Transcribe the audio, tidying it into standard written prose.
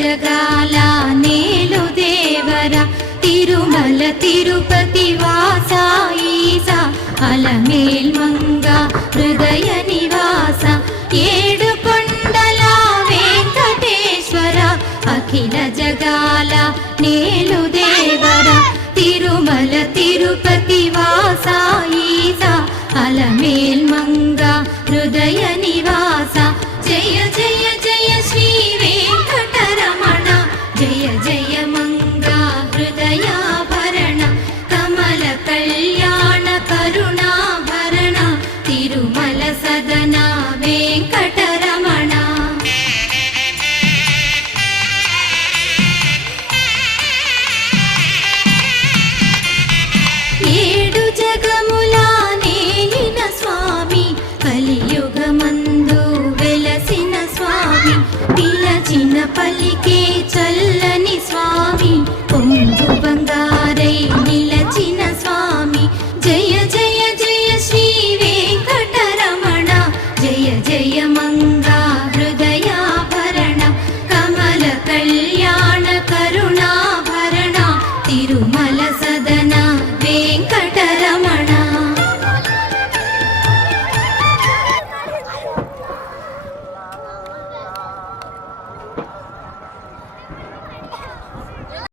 జగాల నేలు దేవర తిరుమల తిరుపతి వాస ఈసా అలమేల్ మంగ హృదయ నివాస ఏడు కొండల వెంకటేశ్వర అఖిల జగాల నేలు దేవర తిరుమల తిరుపతి వాస ఈసా అలమేల్ మంగ హృదయ నివాస